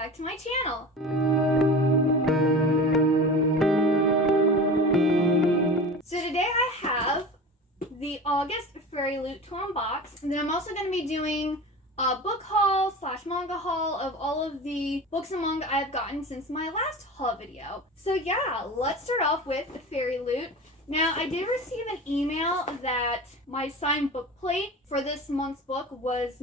back to my channel. So today I have the August FairyLoot to unbox, and then I'm also going to be doing a book haul / manga haul of all of the books and manga I've gotten since my last haul video. So yeah, let's start off with FairyLoot. Now, I did receive an email that my signed book plate for this month's book was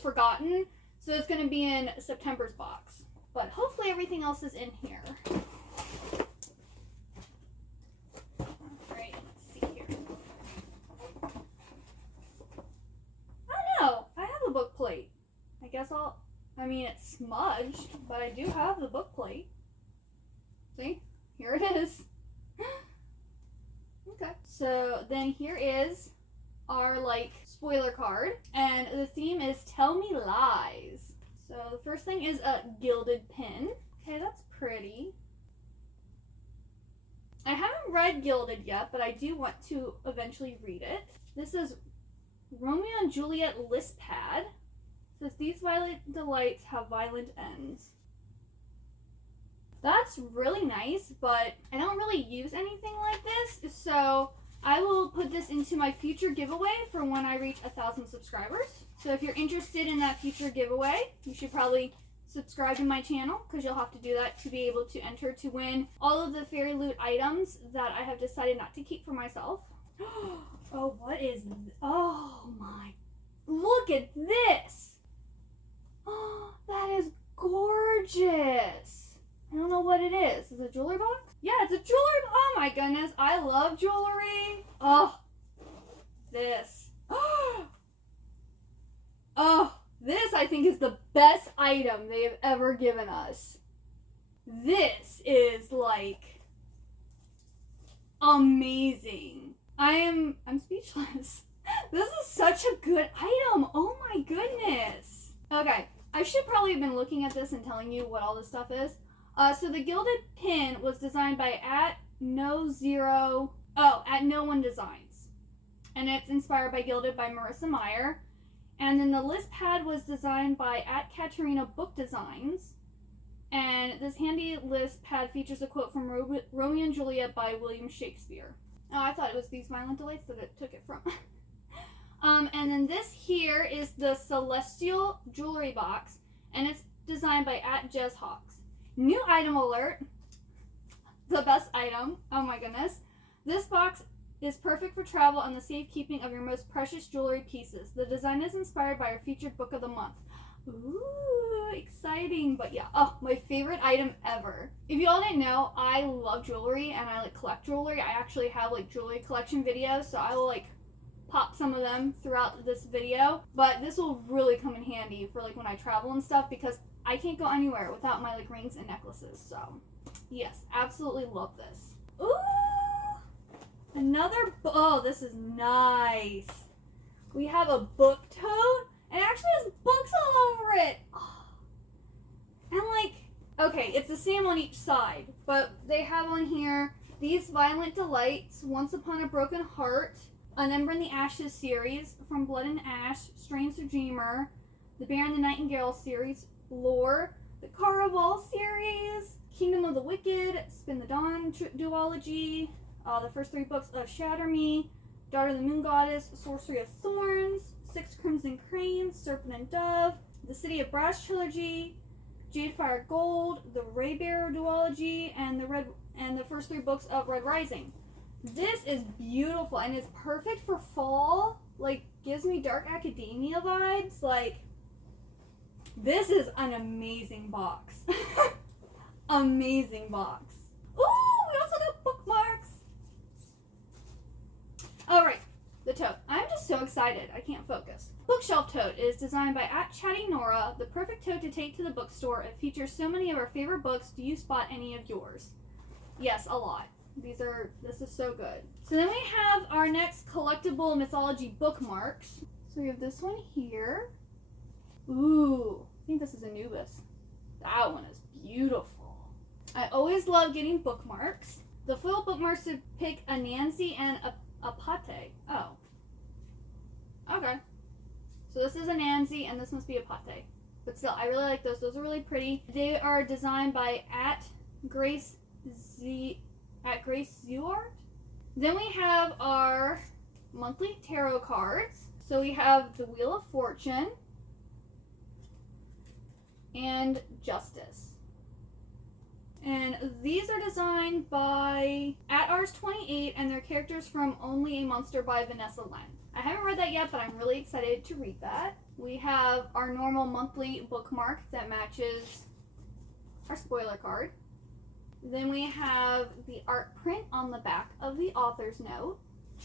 forgotten, so it's going to be in September's box. But hopefully everything else is in here. Alright, let's see here. I don't know. I have a book plate. I guess it's smudged, but I do have the book plate. See? Here it is. Okay. So then here is our spoiler card, and the theme is Tell Me Lies. So the first thing is a gilded pin. Okay, that's pretty. I haven't read Gilded yet, but I do want to eventually read it. This is Romeo and Juliet list pad. It says these violent delights have violent ends. That's really nice, but I don't really use anything like this, so I will put this into my future giveaway for when I reach 1,000 subscribers. So if you're interested in that future giveaway, you should probably subscribe to my channel, because you'll have to do that to be able to enter to win all of the FairyLoot items that I have decided not to keep for myself. Oh, what is this? Oh my, look at this. Oh, that is gorgeous. I don't know what it is. Is it a jewelry box? Yeah, it's a jewelry box. Oh my goodness, I love jewelry. Oh, this. Oh, this I think is the best item they have ever given us. This is amazing. I'm speechless. This is such a good item. Oh my goodness. Okay, I should probably have been looking at this and telling you what all this stuff is. So the gilded pin was designed by No One Designs, and it's inspired by Gilded by Marissa Meyer. And then the list pad was designed by Katerina Book Designs, and this handy list pad features a quote from Romeo and Juliet by William Shakespeare. Oh, I thought it was these violent delights that it took it from. And then this here is the Celestial Jewelry Box, and it's designed by @JezHawks. New item alert. The best item. Oh my goodness. This box is perfect for travel and the safekeeping of your most precious jewelry pieces. The design is inspired by our featured book of the month. Ooh, exciting. But yeah, oh, my favorite item ever. If you all didn't know, I love jewelry and I collect jewelry. I actually have jewelry collection videos, so I will pop some of them throughout this video. But this will really come in handy for when I travel and stuff, because I can't go anywhere without my rings and necklaces. So yes, absolutely love this. Ooh, oh, this is nice. We have a book tote, and it actually has books all over it. Oh. And okay, it's the same on each side, but they have on here These Violent Delights, Once Upon a Broken Heart, An Ember in the Ashes series, From Blood and Ash, Strange the Dreamer, The Bear and the Nightingale series, Lore, the Caraval series, Kingdom of the Wicked, Spin the Dawn duology, the first 3 books of Shatter Me, Daughter of the Moon Goddess, Sorcery of Thorns, 6 Crimson Cranes, Serpent and Dove, the City of Brass trilogy, Jade Fire Gold, the Raybearer duology, and the first 3 books of Red Rising. This is beautiful and it's perfect for fall. Gives me Dark Academia vibes. This is an amazing box. Amazing box. Ooh, we also got bookmarks. Alright, the tote. I'm just so excited. I can't focus. Bookshelf tote is designed by @ChattyNora, the perfect tote to take to the bookstore. It features so many of our favorite books. Do you spot any of yours? Yes, a lot. This is so good. So then we have our next collectible mythology bookmarks. So we have this one here. Ooh, I think this is Anubis. That one is beautiful. I always love getting bookmarks. The foil bookmarks depict a Nancy and a Pate. Oh. Okay. So this is a Nancy and this must be a Pate. But still, I really like those. Those are really pretty. They are designed by Grace Zuart. Then we have our monthly tarot cards. So we have the Wheel of Fortune and Justice. And these are designed by @Ars28, and they're characters from Only a Monster by Vanessa Len. I haven't read that yet, but I'm really excited to read that. We have our normal monthly bookmark that matches our spoiler card. Then we have the art print on the back of the author's note.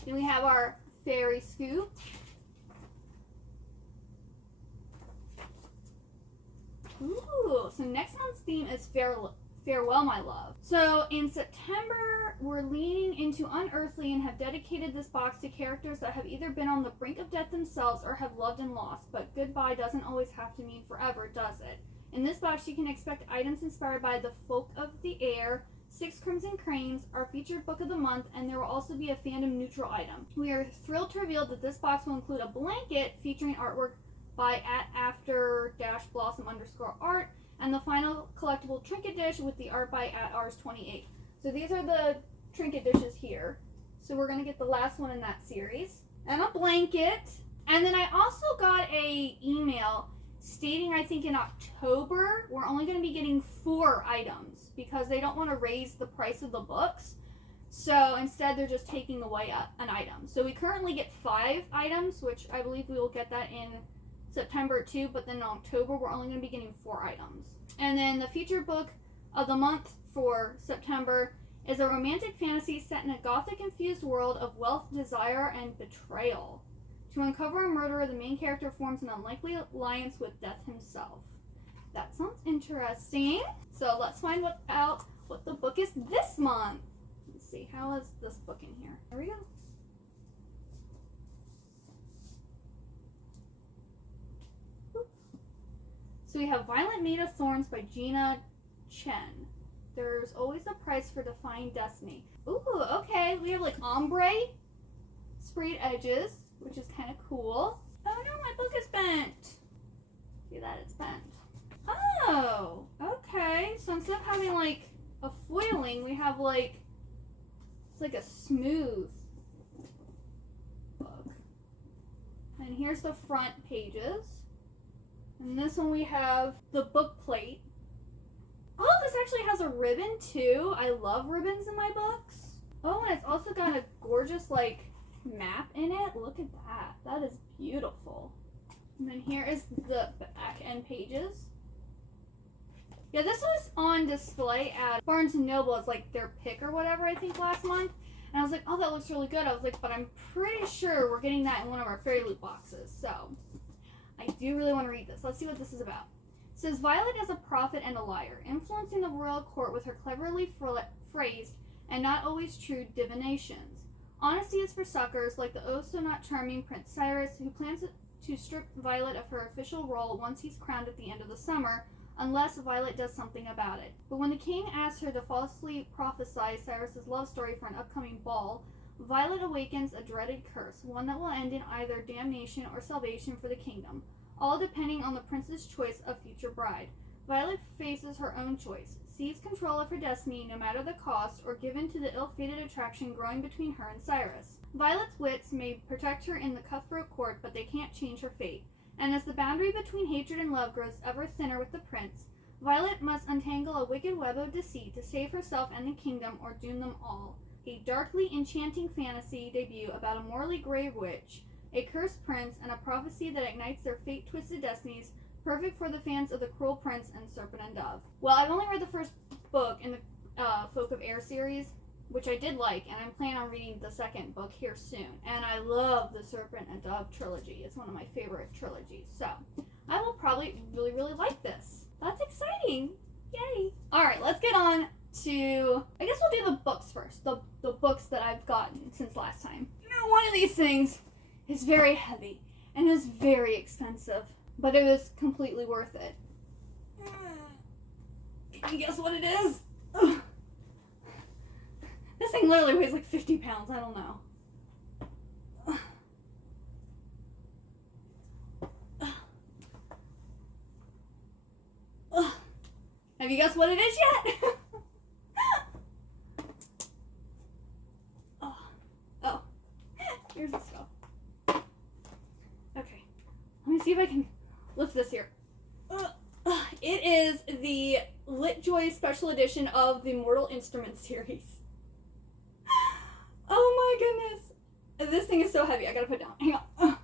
Then we have our Fairy Scoop. Ooh, so next month's theme is Farewell, My Love. So in September, we're leaning into unearthly and have dedicated this box to characters that have either been on the brink of death themselves or have loved and lost, but goodbye doesn't always have to mean forever, does it? In this box, you can expect items inspired by the folk of the air, 6 Crimson Cranes, our featured book of the month, and there will also be a fandom neutral item. We are thrilled to reveal that this box will include a blanket featuring artwork by @after-blossom_art, and the final collectible trinket dish with the art by @Ars28. So these are the trinket dishes here. So we're going to get the last one in that series. And a blanket. And then I also got a email stating, I think in October, we're only going to be getting 4 items because they don't want to raise the price of the books. So instead they're just taking away an item. So we currently get 5 items, which I believe we will get that in September too, but then in October we're only going to be getting 4 items. And then the featured book of the month for September is a romantic fantasy set in a gothic-infused world of wealth, desire, and betrayal. To uncover a murderer, the main character forms an unlikely alliance with death himself. That sounds interesting. So let's find out what the book is this month. Let's see, how is this book in here? There we go. So we have Violet Made of Thorns by Gina Chen. There's always a price for defying destiny. Ooh, okay. We have like ombre sprayed edges, which is kind of cool. Oh no, my book is bent. See that? It's bent. Oh, okay. So instead of having like a foiling, we have like, it's like a smooth book. And here's the front pages. And this one we have the book plate. Oh, this actually has a ribbon too. I love ribbons in my books. Oh, and it's also got a gorgeous like map in it. Look at that. That is beautiful. And then here is the back end pages. Yeah, this was on display at Barnes & Noble as like their pick or whatever, I think, last month. And I was like, oh, that looks really good. I was like, but I'm pretty sure we're getting that in one of our FairyLoot boxes. So I do really want to read this. Let's see what this is about. It says, Violet is a prophet and a liar, influencing the royal court with her cleverly phrased and not always true divinations. Honesty is for suckers like the oh-so-not-charming Prince Cyrus, who plans to strip Violet of her official role once he's crowned at the end of the summer, unless Violet does something about it. But when the king asks her to falsely prophesy Cyrus's love story for an upcoming ball, Violet awakens a dreaded curse, one that will end in either damnation or salvation for the kingdom, all depending on the prince's choice of future bride. Violet faces her own choice, seize control of her destiny no matter the cost, or give in to the ill-fated attraction growing between her and Cyrus. Violet's wits may protect her in the cutthroat court, but they can't change her fate. And as the boundary between hatred and love grows ever thinner with the prince, Violet must untangle a wicked web of deceit to save herself and the kingdom or doom them all. A darkly enchanting fantasy debut about a morally grey witch, a cursed prince, and a prophecy that ignites their fate-twisted destinies, perfect for the fans of The Cruel Prince and Serpent and Dove. Well, I've only read the first book in the Folk of Air series, which I did like, and I'm planning on reading the second book here soon. And I love the Serpent and Dove trilogy. It's one of my favorite trilogies. So I will probably really, really like this. That's exciting. Yay. All right, let's get on to, I guess we'll do the books first. The books that I've gotten since last time. Now, one of these things is very heavy and is very expensive, but it was completely worth it. Can you guess what it is? Ugh. This thing literally weighs like 50 pounds. I don't know. Have you guessed what it is yet? Oh. Here's the stuff. Okay. Let me see if I can lift this here. It is the LitJoy special edition of the Mortal Instruments series. Oh my goodness. This thing is so heavy. I gotta put it down. Hang on.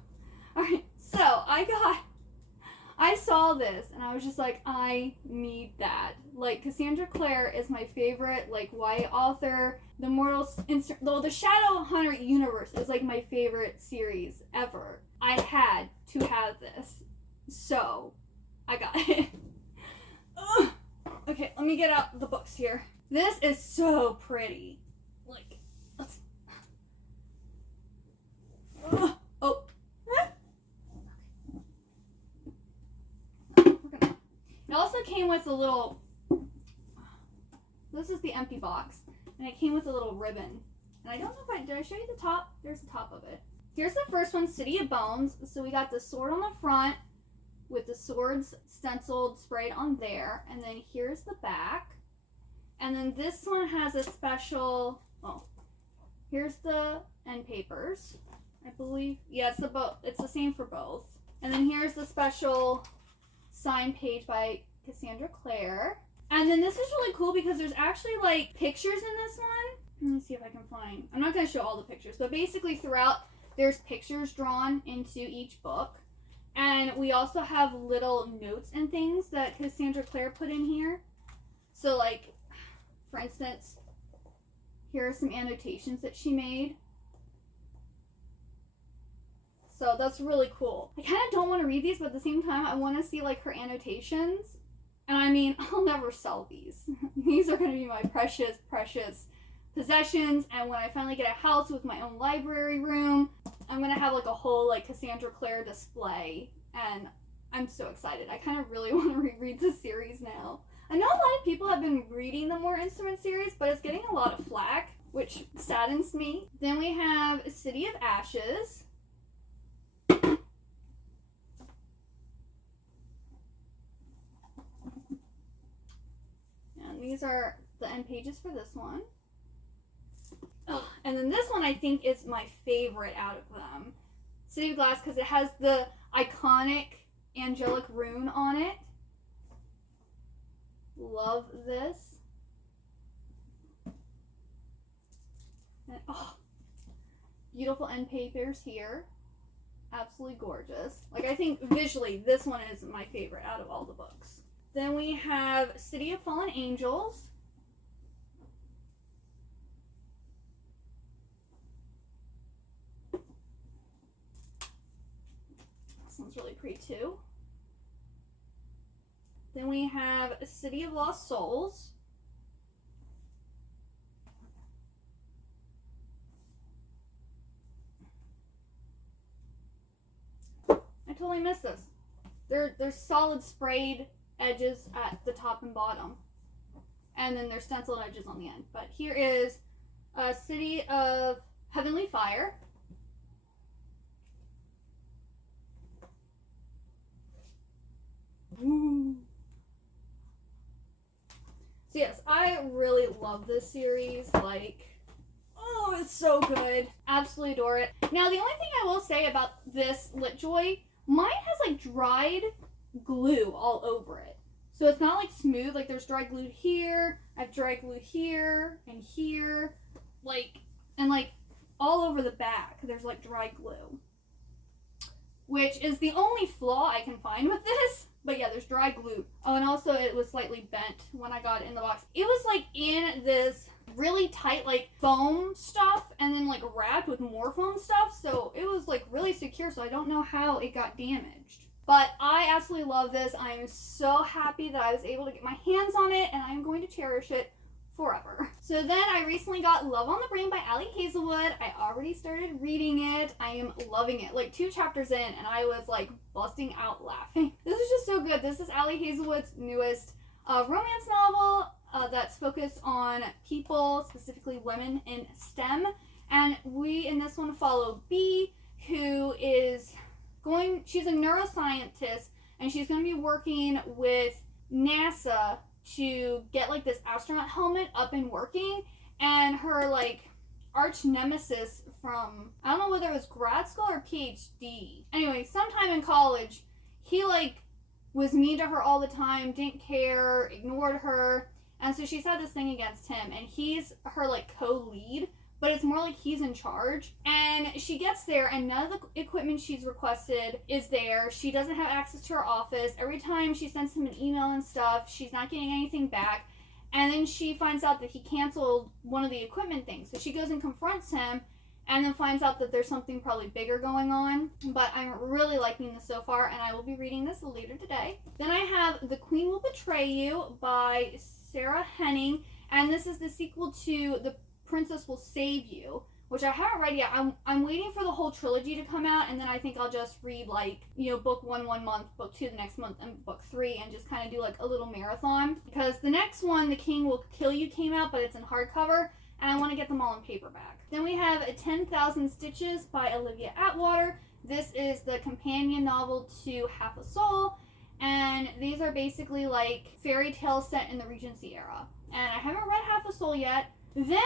Alright, so I saw this and I was just like, I need that. Like, Cassandra Clare is my favorite, like, YA author. The the Shadowhunter universe is like my favorite series ever. I had to have this. So, I got it. Okay, let me get out the books here. This is so pretty. Like, let's... Oh. It also came with a little... This is the empty box. And it came with a little ribbon. And I don't know if did I show you the top? There's the top of it. Here's the first one, City of Bones. So we got the sword on the front with the swords stenciled, sprayed on there. And then here's the back. And then this one has a special, here's the end papers, I believe. Yeah, it's the same for both. And then here's the special signed page by Cassandra Clare. And then this is really cool because there's actually like pictures in this one. Let me see if I can find. I'm not going to show all the pictures, but basically throughout there's pictures drawn into each book. And we also have little notes and things that Cassandra Clare put in here. So like, for instance, here are some annotations that she made. So that's really cool. I kind of don't want to read these, but at the same time, I want to see like her annotations. And I mean, I'll never sell these. These are going to be my precious, precious possessions. And when I finally get a house with my own library room, I'm going to have like a whole like Cassandra Clare display. And I'm so excited. I kind of really want to reread this series now. I know a lot of people have been reading the More Instrument series, but it's getting a lot of flack, which saddens me. Then we have City of Ashes. And these are the end pages for this one. Oh, and then this one I think is my favorite out of them. City of Glass, because it has the iconic angelic rune on it. Love this. And, beautiful end papers here. Absolutely gorgeous. Like, I think visually this one is my favorite out of all the books. Then we have City of Fallen Angels. This one's really pretty too. Then we have City of Lost Souls. I totally missed this. There's solid sprayed edges at the top and bottom. And then there's stenciled edges on the end. But here is a City of Heavenly Fire. Ooh. So yes, I really love this series. Like, oh, it's so good. Absolutely adore it. Now, the only thing I will say about this LitJoy, mine has like dried glue all over it. So it's not like smooth. Like, there's dry glue here. I have dry glue here and here. Like, and like all over the back, there's like dry glue. Which is the only flaw I can find with this. But yeah, there's dry glue. Oh, and also it was slightly bent when I got it in the box. It was like in this really tight like foam stuff and then like wrapped with more foam stuff. So it was like really secure. So I don't know how it got damaged. But I absolutely love this. I'm so happy that I was able to get my hands on it and I'm going to cherish it forever. So then I recently got Love on the Brain by Ali Hazelwood. I already started reading it. I am loving it. Like 2 chapters in and I was like busting out laughing. This is just so good. This is Ali Hazelwood's newest romance novel that's focused on people, specifically women in STEM. And we in this one follow Bee, who is she's a neuroscientist and she's going to be working with NASA to get like this astronaut helmet up and working, and her like arch nemesis from, I don't know whether it was grad school or PhD. Anyway, sometime in college, he like was mean to her all the time, didn't care, ignored her, and so she's had this thing against him, and he's her like co-lead, but it's more like he's in charge. And she gets there and none of the equipment she's requested is there. She doesn't have access to her office. Every time she sends him an email and stuff, she's not getting anything back. And then she finds out that he canceled one of the equipment things. So she goes and confronts him and then finds out that there's something probably bigger going on. But I'm really liking this so far, and I will be reading this later today. Then I have The Queen Will Betray You by Sarah Henning, and this is the sequel to The Princess Will Save You, which I haven't read yet. I'm waiting for the whole trilogy to come out, and then I think I'll just read like, you know, book 1 month, book 2 the next month, and book 3, and just kind of do like a little marathon. Because the next one, The King Will Kill You, came out, but it's in hardcover, and I want to get them all in paperback. Then we have 10,000 Stitches by Olivia Atwater. This is the companion novel to Half a Soul, and these are basically like fairy tales set in the Regency era. And I haven't read Half a Soul yet. Then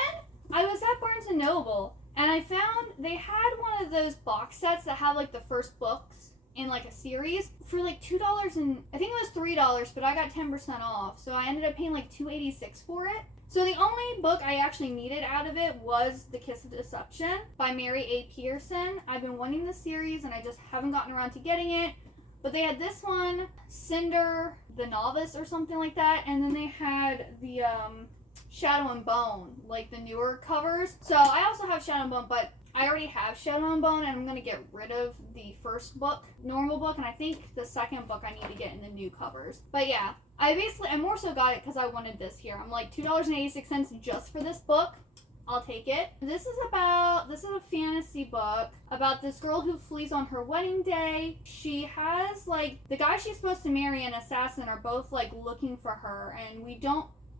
I was at Barnes & Noble, and I found they had one of those box sets that have like the first books in like a series for like $2, and I think it was $3, but I got 10% off, so I ended up paying like $2.86 for it. So the only book I actually needed out of it was The Kiss of Deception by Mary A. Pearson. I've been wanting this series, and I just haven't gotten around to getting it. But they had this one, Cinder, the Novice, or something like that, and then they had the Shadow and Bone, like the newer covers. So I also have Shadow and Bone, but I already have Shadow and Bone, and I'm going to get rid of the first book, normal book, and I think the second book I need to get in the new covers. But yeah, I more so got it because I wanted this here. I'm like, $2.86 just for this book. I'll take it. This is a fantasy book about this girl who flees on her wedding day. She has like, the guy she's supposed to marry and assassin are both like looking for her, and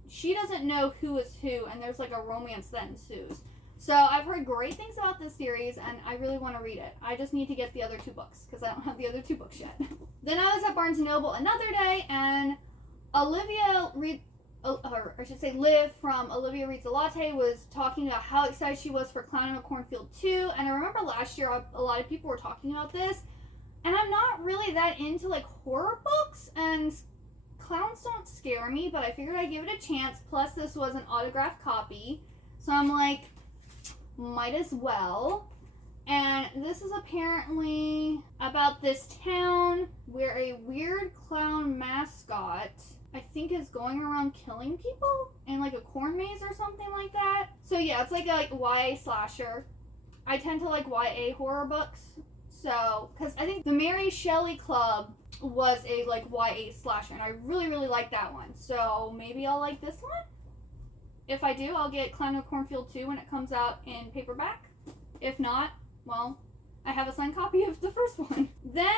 she doesn't know who is who, and there's like a romance that ensues. So I've heard great things about this series, and I really want to read it. I just need to get the other 2 books, because I don't have the other 2 books yet. Then I was at Barnes & Noble another day, and Liv from Olivia Reads a Latte was talking about how excited she was for Clown in a Cornfield 2, and I remember last year a lot of people were talking about this, and I'm not really that into like horror books, and clowns don't scare me, but I figured I'd give it a chance. Plus this was an autographed copy, so I'm like, might as well. And this is apparently about this town where a weird clown mascot, I think, is going around killing people in like a corn maze or something like that. So yeah, it's like a YA slasher. I tend to like YA horror books. So, because I think the Mary Shelley Club was a like YA slasher, and I really, really like that one. So maybe I'll like this one. If I do, I'll get Clown in a Cornfield 2 when it comes out in paperback. If not, well, I have a signed copy of the first one. Then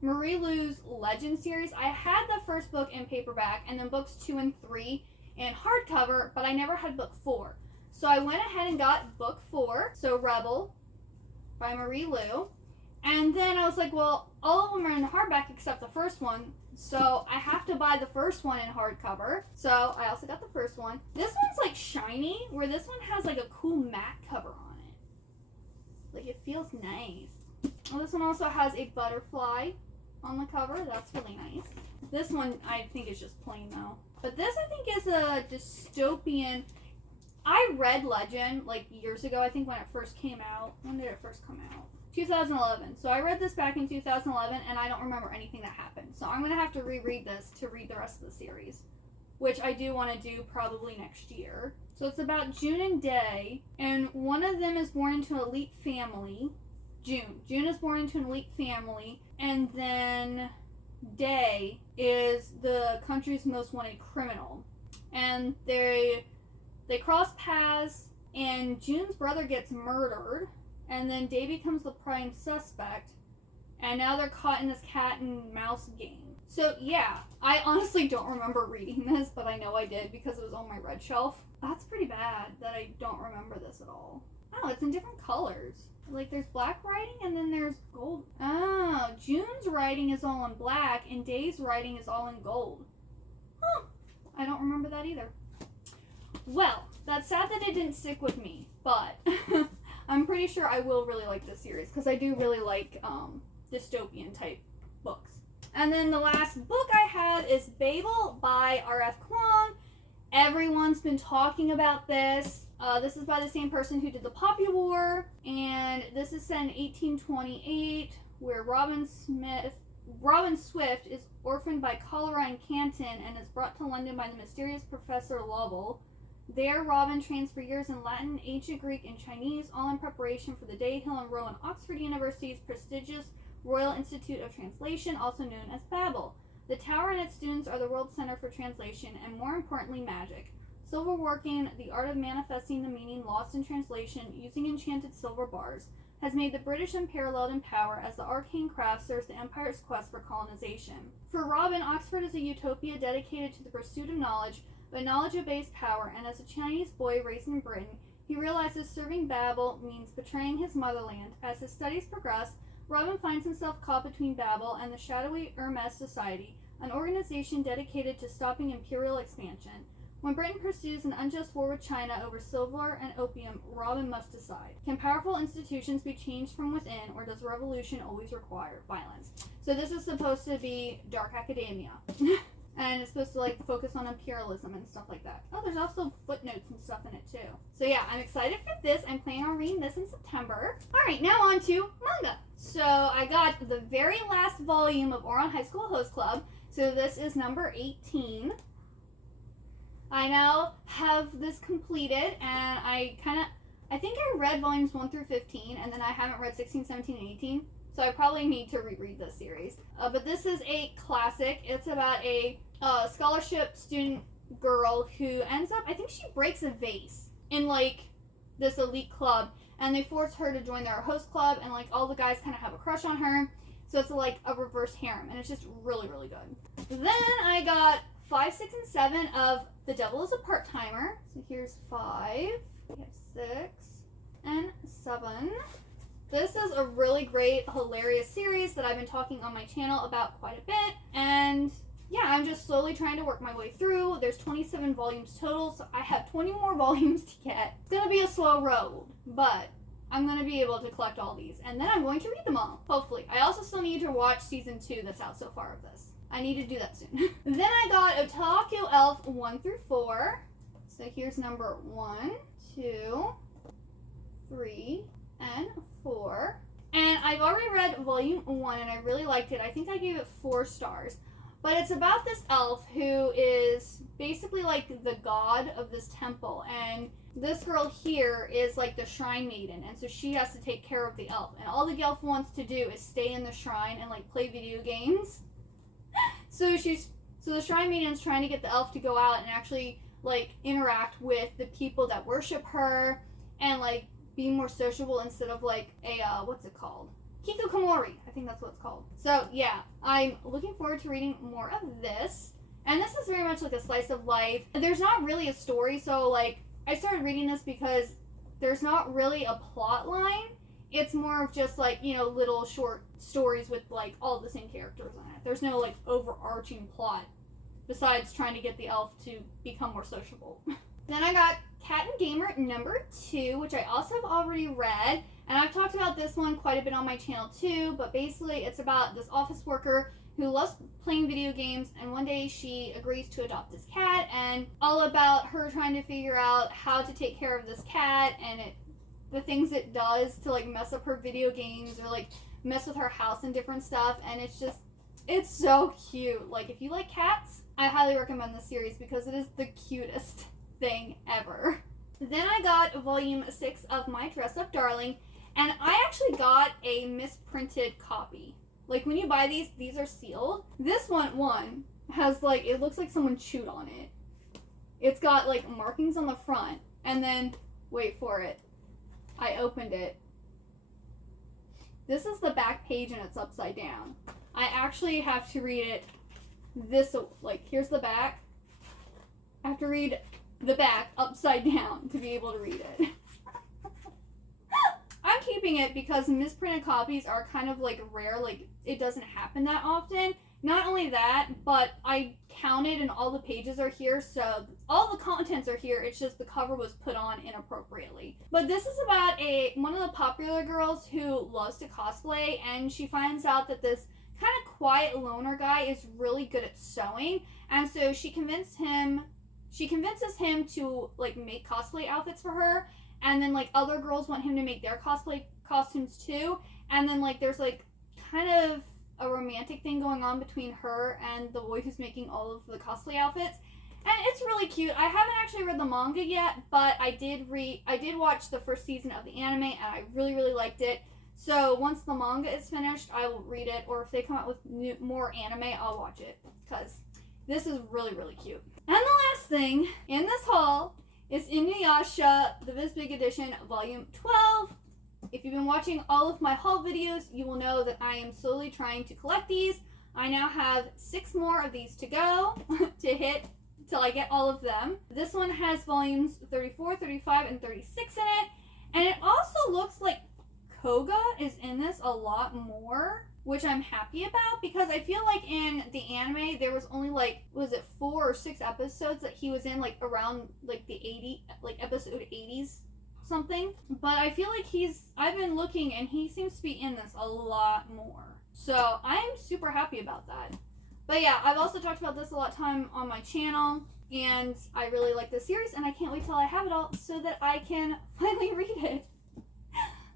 Marie Lu's Legend series. I had the first book in paperback, and then books 2 and 3 in hardcover, but I never had book 4. So I went ahead and got book 4, so Rebel by Marie Lu. And then I was like, well, all of them are in hardback except the first one, so I have to buy the first one in hardcover. So I also got the first one. This one's like shiny, where this one has like a cool matte cover on it. Like, it feels nice. Well, this one also has a butterfly on the cover. That's really nice. This one I think is just plain though. But this I think is a dystopian. I read Legend like years ago, I think when it first came out. When did it first come out? 2011. So I read this back in 2011, and I don't remember anything that happened. So I'm going to have to reread this to read the rest of the series, which I do want to do probably next year. So it's about June and Day, and one of them is born into an elite family. June is born into an elite family, and then Day is the country's most wanted criminal. And they cross paths, and June's brother gets murdered. And then Day becomes the prime suspect. And now they're caught in this cat and mouse game. So yeah, I honestly don't remember reading this, but I know I did because it was on my red shelf. That's pretty bad that I don't remember this at all. Oh, it's in different colors. Like, there's black writing and then there's gold. Oh, June's writing is all in black and Day's writing is all in gold. Huh. I don't remember that either. Well, that's sad that it didn't stick with me, but I'm pretty sure I will really like this series because I do really like dystopian type books. And then the last book I have is Babel by R.F. Kuang. Everyone's been talking about this. This is by the same person who did the Poppy War, and this is set in 1828, where Robin Swift is orphaned by cholera in Canton and is brought to London by the mysterious Professor Lovell. There, Robin trains for years in Latin, ancient Greek, and Chinese, all in preparation for the Day, Hill and Row and Oxford University's prestigious Royal Institute of Translation, also known as Babel. The tower and its students are the world center for translation and, more importantly, magic. Silver working, the art of manifesting the meaning lost in translation using enchanted silver bars, has made the British unparalleled in power as the arcane craft serves the Empire's quest for colonization. For Robin, Oxford is a utopia dedicated to the pursuit of knowledge, but knowledge obeys power, and as a Chinese boy raised in Britain, he realizes serving Babel means betraying his motherland. As his studies progress, Robin finds himself caught between Babel and the shadowy Hermes Society, an organization dedicated to stopping imperial expansion. When Britain pursues an unjust war with China over silver and opium, Robin must decide. Can powerful institutions be changed from within, or does revolution always require violence? So this is supposed to be dark academia. And it's supposed to like focus on imperialism and stuff like that. Oh, there's also footnotes and stuff in it too. So yeah, I'm excited for this. I'm planning on reading this in September. Alright, now on to manga. So I got the very last volume of Ouran High School Host Club. So this is number 18. I now have this completed, and I think I read volumes 1 through 15, and then I haven't read 16, 17, and 18. So I probably need to reread this series. But this is a classic. It's about a scholarship student girl who ends up, I think she breaks a vase in like this elite club, and they force her to join their host club, and like all the guys kind of have a crush on her. So it's like a reverse harem, and it's just really, really good. Then I got 5, 6, and 7 of The Devil is a Part-Timer. So here's 5, we have 6, and 7. This is a really great, hilarious series that I've been talking on my channel about quite a bit. And yeah, I'm just slowly trying to work my way through. There's 27 volumes total, so I have 20 more volumes to get. It's going to be a slow road, but I'm going to be able to collect all these. And then I'm going to read them all, hopefully. I also still need to watch season 2 that's out so far of this. I need to do that soon. Then I got Otaku Elf 1 through 4. So here's number 1, 2, 3, and 4. And I've already read volume 1 and I really liked it. I think I gave it 4 stars. But it's about this elf who is basically like the god of this temple. And this girl here is like the shrine maiden. And so she has to take care of the elf. And all the elf wants to do is stay in the shrine and like play video games. So the shrine maiden's trying to get the elf to go out and actually like interact with the people that worship her and like be more sociable instead of like a what's it called? Hito Komori. I think that's what it's called. So yeah, I'm looking forward to reading more of this. And this is very much like a slice of life. There's not really a story, so like I started reading this because there's not really a plot line. It's more of just like, you know, little short stories with like all the same characters in it. There's no like overarching plot besides trying to get the elf to become more sociable. Then I got Cat and Gamer number 2, which I also have already read. And I've talked about this one quite a bit on my channel too, but basically it's about this office worker who loves playing video games, and one day she agrees to adopt this cat, and all about her trying to figure out how to take care of this cat and the things it does to like mess up her video games or like mess with her house and different stuff. And it's so cute. Like if you like cats, I highly recommend this series because it is the cutest thing ever. Then I got volume 6 of My Dress Up Darling, and I actually got a misprinted copy. Like when you buy these are sealed. This one has like, it looks like someone chewed on it. It's got like markings on the front, and then, wait for it, I opened it. This is the back page and it's upside down. I actually have to read it this, like here's the back. I have to read the back upside down to be able to read it. I'm keeping it because misprinted copies are kind of like rare, like it doesn't happen that often. Not only that, but I counted and all the pages are here, so all the contents are here. It's just the cover was put on inappropriately. But this is about one of the popular girls who loves to cosplay, and she finds out that this kind of quiet loner guy is really good at sewing, and so she convinces him to like make cosplay outfits for her, and then like other girls want him to make their cosplay costumes too, and then like there's like kind of a romantic thing going on between her and the boy who's making all of the cosplay outfits, and it's really cute. I haven't actually read the manga yet, but I did watch the first season of the anime, and I really liked it. So once the manga is finished, I will read it, or if they come out with more anime, I'll watch it, because this is really cute. And the last thing in this haul is Inuyasha, the Viz Big Edition, Volume 12. If you've been watching all of my haul videos, you will know that I am slowly trying to collect these. I now have 6 more of these to go to hit till I get all of them. This one has volumes 34, 35, and 36 in it. And it also looks like Koga is in this a lot more, which I'm happy about, because I feel like in the anime there was only like, was it 4 or 6 episodes that he was in, like around like the episode 80s something. But I feel like I've been looking and he seems to be in this a lot more. So I'm super happy about that. But yeah, I've also talked about this a lot of time on my channel, and I really like this series, and I can't wait till I have it all so that I can finally read it.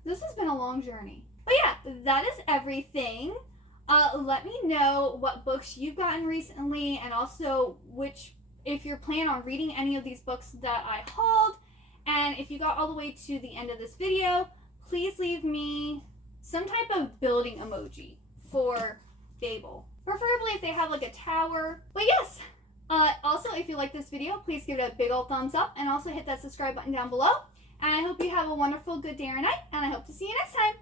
This has been a long journey. But yeah, that is everything. Let me know what books you've gotten recently, and also if you're planning on reading any of these books that I hauled. And if you got all the way to the end of this video, please leave me some type of building emoji for Babel. Preferably if they have like a tower. But yes, also if you like this video, please give it a big old thumbs up, and also hit that subscribe button down below. And I hope you have a wonderful good day or night, and I hope to see you next time.